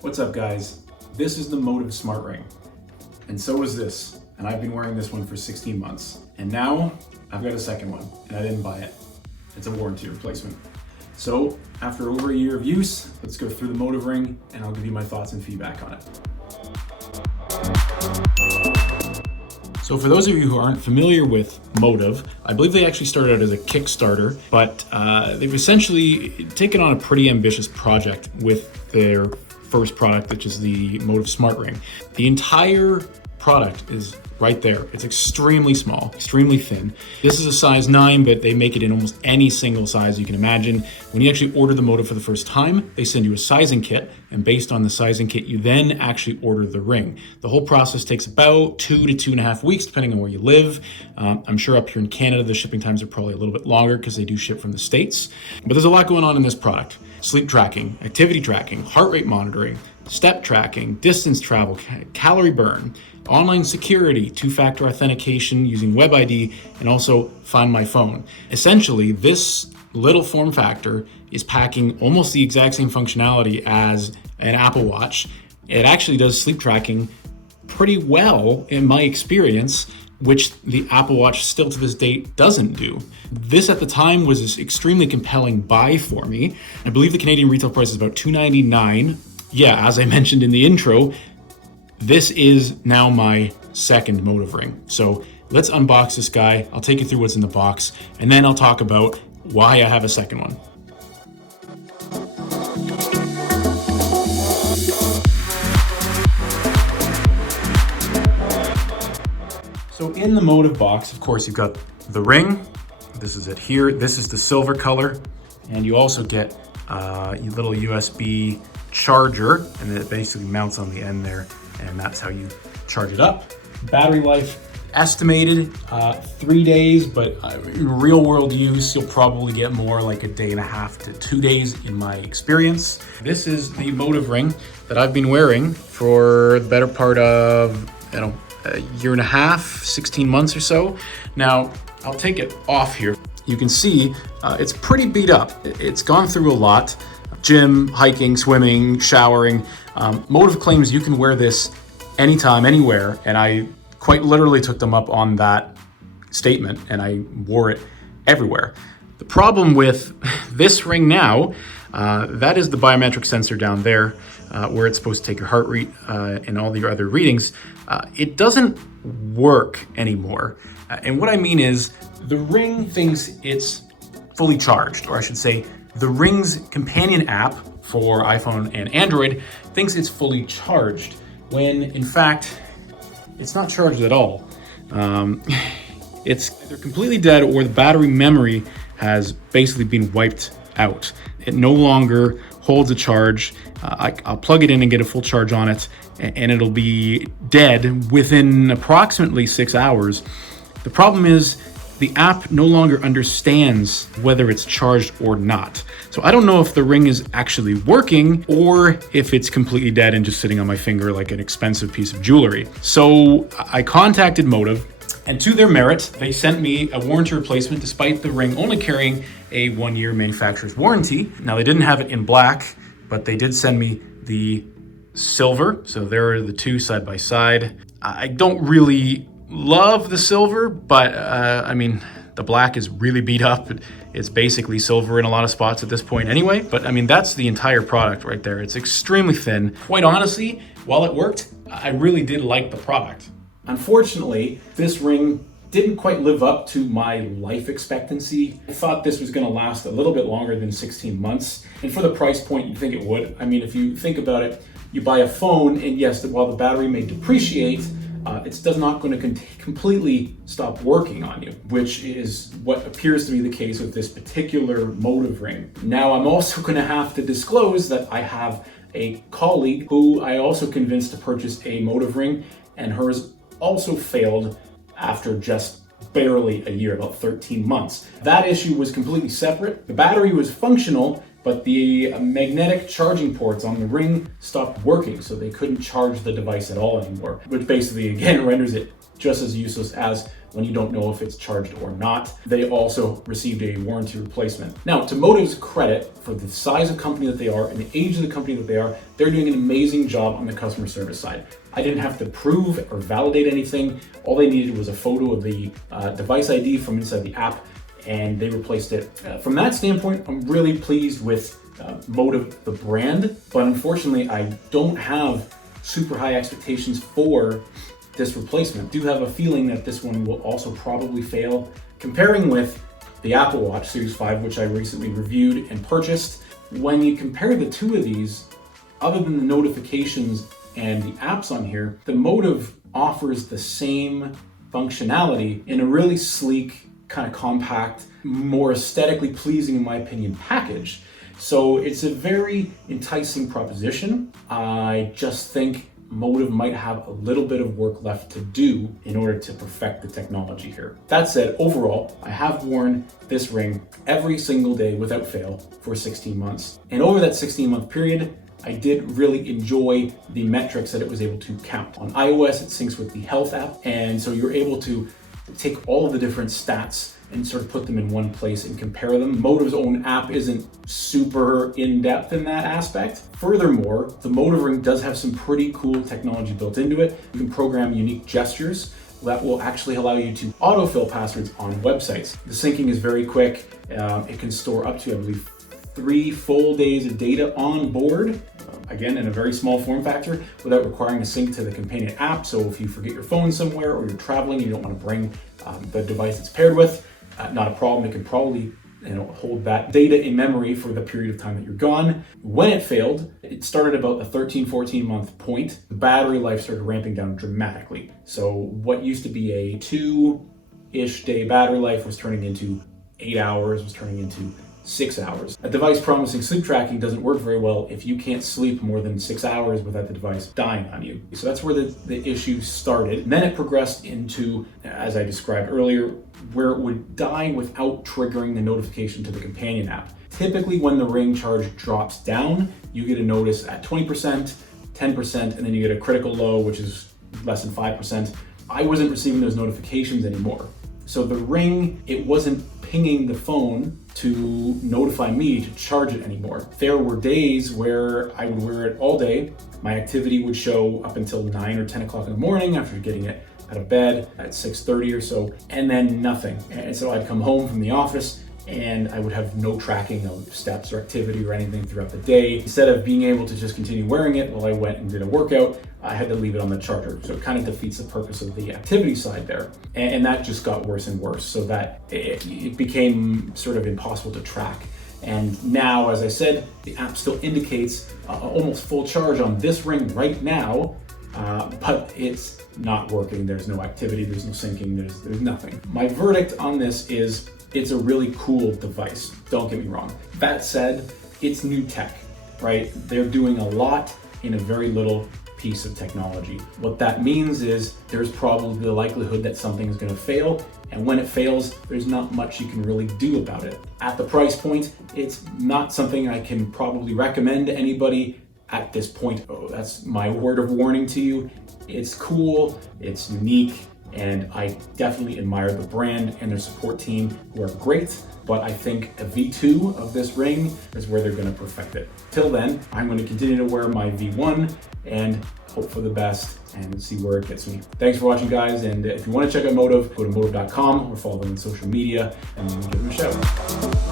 What's up, guys? This is the Motiv Smart Ring, and so is this, and I've been wearing this one for 16 months, and now I've got a second one, and I didn't buy it. It's a warranty replacement. So after over a year of use, let's go through the Motiv Ring, and I'll give you my thoughts and feedback on it. So for those of you who aren't familiar with Motiv, I believe they actually started out as a Kickstarter, but they've essentially taken on a pretty ambitious project with their first product, which is the Motiv Smart Ring. The entire product is right there. It's extremely small, extremely thin. This is a size 9, but they make it in almost any single size you can imagine. When you actually order the Motiv for the first time, they send you a sizing kit, and based on the sizing kit, you then actually order the ring. The whole process takes about 2 to 2.5 weeks, depending on where you live. I'm sure up here in Canada, the shipping times are probably a little bit longer because they do ship from the States. But there's a lot going on in this product. Sleep tracking, activity tracking, heart rate monitoring, step tracking, distance travel, calorie burn, online security, 2-factor authentication using Web ID, and also Find My Phone. Essentially, this little form factor is packing almost the exact same functionality as an Apple Watch. It actually does sleep tracking pretty well in my experience, which the Apple Watch still to this date doesn't do. This at the time was an extremely compelling buy for me. I believe the Canadian retail price is about $299. Yeah, as I mentioned in the intro, this is now my second Motiv ring. So let's unbox this guy. I'll take you through what's in the box, and then I'll talk about why I have a second one. So in the Motiv box, of course, you've got the ring. This is it here. This is the silver color. And you also get a little USB charger, and it basically mounts on the end there, and that's how you charge it up. Battery life estimated 3 days, but in real world use, you'll probably get more like a 1.5 to 2 days in my experience. This is the Motiv ring that I've been wearing for the better part of, a year and a half, 16 months or so. Now, I'll take it off here. You can see it's pretty beat up. It's gone through a lot. Gym, hiking, swimming, showering. Motiv claims you can wear this anytime, anywhere, and I quite literally took them up on that statement, and I wore it everywhere. The problem with this ring now, that is the biometric sensor down there, where it's supposed to take your heart rate and all your other readings. It doesn't work anymore. And what I mean is, the ring thinks it's fully charged, or I should say, the Ring's companion app for iPhone and Android thinks it's fully charged, when in fact, it's not charged at all. It's either completely dead or the battery memory has basically been wiped out. It no longer holds a charge. I'll plug it in and get a full charge on it, and it'll be dead within approximately 6 hours. The problem is, the app no longer understands whether it's charged or not. So I don't know if the ring is actually working or if it's completely dead and just sitting on my finger like an expensive piece of jewelry. So I contacted Motiv, and to their merit, they sent me a warranty replacement despite the ring only carrying a 1-year manufacturer's warranty. Now, they didn't have it in black, but they did send me the silver. So there are the two side by side. I don't really love the silver, but I mean, the black is really beat up. It's basically silver in a lot of spots at this point anyway, but I mean, that's the entire product right there. It's extremely thin. Quite honestly, while it worked, I really did like the product. Unfortunately, this ring didn't quite live up to my life expectancy. I thought this was gonna last a little bit longer than 16 months. And for the price point, you'd think it would. I mean, if you think about it, you buy a phone, and yes, while the battery may depreciate, it's not going to completely stop working on you, which is what appears to be the case with this particular Motiv ring. Now, I'm also going to have to disclose that I have a colleague who I also convinced to purchase a Motiv ring, and hers also failed after just barely a year, about 13 months. That issue was completely separate. The battery was functional, but the magnetic charging ports on the ring stopped working, so they couldn't charge the device at all anymore, which basically, again, renders it just as useless as when you don't know if it's charged or not. They also received a warranty replacement. Now, to Motiv's credit, for the size of company that they are and the age of the company that they are, they're doing an amazing job on the customer service side. I didn't have to prove or validate anything. All they needed was a photo of the device ID from inside the app, and they replaced it. From that standpoint, I'm really pleased with Motiv, the brand, but unfortunately, I don't have super high expectations for this replacement. I do have a feeling that this one will also probably fail. Comparing with the Apple Watch Series 5, which I recently reviewed and purchased, when you compare the two of these, other than the notifications and the apps on here, the Motiv offers the same functionality in a really sleek, kind of compact, more aesthetically pleasing, in my opinion, package. So it's a very enticing proposition. I just think Motiv might have a little bit of work left to do in order to perfect the technology here. That said, overall, I have worn this ring every single day without fail for 16 months. And over that 16-month period, I did really enjoy the metrics that it was able to count. On iOS, it syncs with the Health app, and so you're able to take all of the different stats and sort of put them in one place and compare them. Motiv's own app isn't super in-depth in that aspect. Furthermore, the Motiv ring does have some pretty cool technology built into it. You can program unique gestures that will actually allow you to autofill passwords on websites. The syncing is very quick. It can store up to, I believe, 3 full days of data on board, again, in a very small form factor, without requiring a sync to the companion app. So if you forget your phone somewhere or you're traveling, you don't want to bring the device it's paired with, not a problem. It can probably hold that data in memory for the period of time that you're gone. When it failed, it started about the 13-14 month point. The battery life started ramping down dramatically. So what used to be a 2-ish day battery life was turning into 8 hours, was turning into 6 hours. A device promising sleep tracking doesn't work very well if you can't sleep more than 6 hours without the device dying on you. So that's where the issue started. And then it progressed into, as I described earlier, where it would die without triggering the notification to the companion app. Typically, when the ring charge drops down, you get a notice at 20%, 10%, and then you get a critical low, which is less than 5%. I wasn't receiving those notifications anymore. So the ring, it wasn't pinging the phone to notify me to charge it anymore. There were days where I would wear it all day. My activity would show up until 9 or 10 o'clock in the morning after getting it out of bed at 6:30 or so, and then nothing. And so I'd come home from the office and I would have no tracking of steps or activity or anything throughout the day. Instead of being able to just continue wearing it while I went and did a workout, I had to leave it on the charger. So it kind of defeats the purpose of the activity side there. And that just got worse and worse, so that it became sort of impossible to track. And now, as I said, the app still indicates almost full charge on this ring right now, but it's not working. There's no activity, there's no syncing, there's nothing. My verdict on this is it's a really cool device. Don't get me wrong. That said, it's new tech, right? They're doing a lot in a very little piece of technology. What that means is there's probably the likelihood that something is going to fail, and when it fails, there's not much you can really do about it. At the price point, it's not something I can probably recommend to anybody at this point. Oh, that's my word of warning to you. It's cool, it's unique, and I definitely admire the brand and their support team, who are great, but I think a V2 of this ring is where they're going to perfect it. Till then, I'm going to continue to wear my V1 and hope for the best and see where it gets me. Thanks for watching, guys, and if you want to check out Motiv, go to motiv.com or follow them on social media and give them a shout.